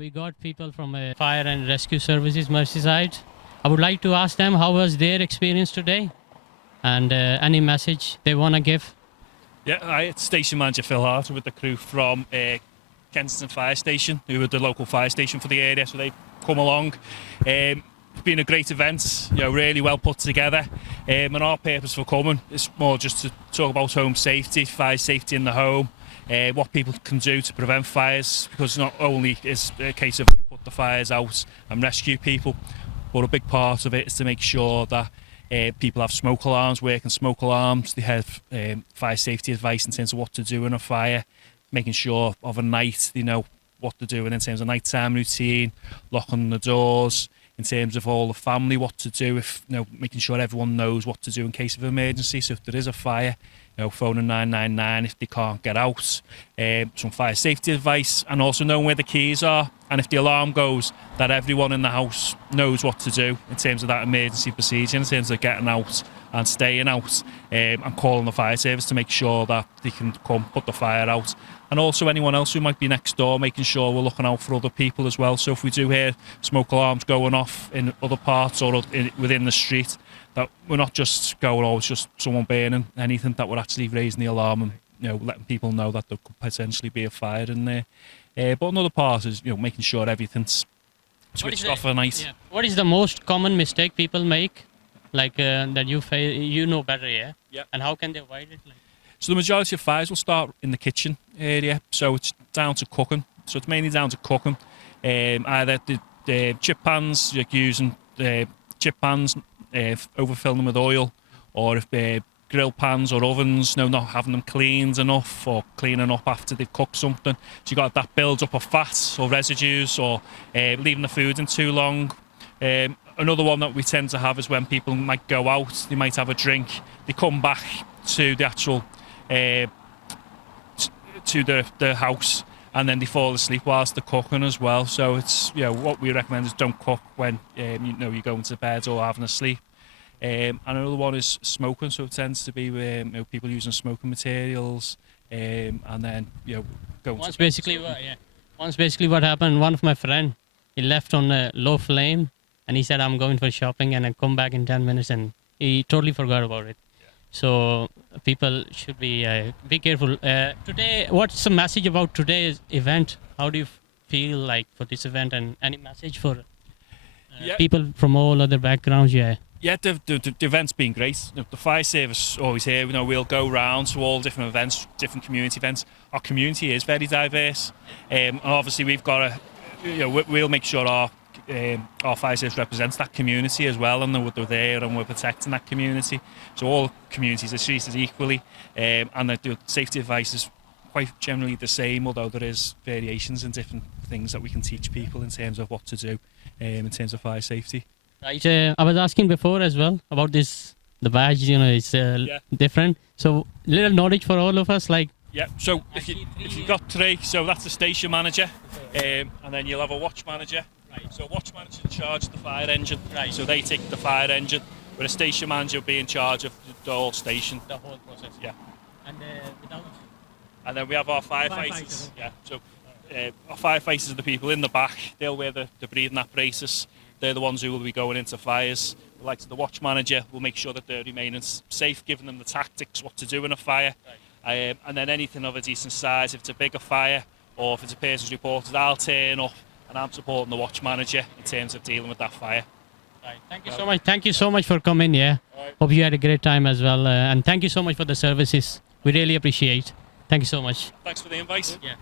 we got people from Fire and Rescue Services Merseyside. I would like to ask them how was their experience today, and any message they want to give. Yeah, it's Station Manager Phil Hart with the crew from Kensington Fire Station, who are the local fire station for the area, so they come along. It's been a great event, really well put together. And our purpose for coming is more just to talk about home safety, fire safety in the home, what people can do to prevent fires, because not only is it a case of we put the fires out and rescue people, but a big part of it is to make sure that people have smoke alarms, working smoke alarms. They have fire safety advice in terms of what to do in a fire, making sure of a night they know what to do in terms of nighttime routine, locking the doors, in terms of all the family, what to do, if making sure everyone knows what to do in case of emergency. So if there is a fire, phoning 999 if they can't get out, some fire safety advice, and also knowing where the keys are, and if the alarm goes, that everyone in the house knows what to do in terms of that emergency procedure, in terms of getting out and staying out, and calling the fire service to make sure that they can come put the fire out. And also anyone else who might be next door, making sure we're looking out for other people as well. So if we do hear smoke alarms going off in other parts or within the street, that we're not just going, oh, it's just someone burning anything, that we're actually raising the alarm and letting people know that there could potentially be a fire in there. But another part is making sure everything's switched off at night. Yeah. What is the most common mistake people make, like that you know better, yeah? Yeah. And how can they avoid it? So the majority of fires will start in the kitchen area, so it's down to cooking. So it's mainly down to cooking. Either the chip pans, like using chip pans, overfilling them with oil, or if grill pans or ovens, not having them cleaned enough or cleaning up after they've cooked something. So you got that build up of fats or residues, or leaving the food in too long. Another one that we tend to have is when people might go out, they might have a drink, they come back to the actual to the house, and then they fall asleep whilst they're cooking as well. So it's what we recommend is don't cook when you're going to bed or having a sleep. And another one is smoking. So it tends to be people using smoking materials, and then going. Once basically what happened. One of my friend, he left on a low flame, and he said, "I'm going for shopping, and I come back in 10 minutes," and he totally forgot about it. So people should be careful. Today, what's the message about today's event? How do you feel like for this event, and any message for people from all other backgrounds? Yeah, the event's been great. The fire service always here. We'll go round to all different events, different community events. Our community is very diverse, and obviously we've got we'll make sure our fire service represents that community as well, and they're there and we're protecting that community. So all communities are treated equally, and the safety advice is quite generally the same, although there is variations in different things that we can teach people in terms of what to do in terms of fire safety. Right. I was asking before as well about this, the badge, it's different. So little knowledge for all of us, like. Yeah, so if you've got three, so that's the station manager, and then you'll have a watch manager. Right. So watch manager in charge of the fire engine. Right. So they take the fire engine, but a station manager will be in charge of the whole station. The whole process. Yeah. And then we have our firefighters. Yeah. So our firefighters are the people in the back. They'll wear the breathing apparatus. They're the ones who will be going into fires. Like the watch manager will make sure that they're remaining safe, giving them the tactics, what to do in a fire. Right. And then anything of a decent size, if it's a bigger fire or if it's a person's reported, I'll turn up. And I'm supporting the watch manager in terms of dealing with that fire. Right. Thank you so much. Thank you so much for coming. Yeah. Right. Hope you had a great time as well. And thank you so much for the services. We really appreciate. Thank you so much. Thanks for the invite. Yeah.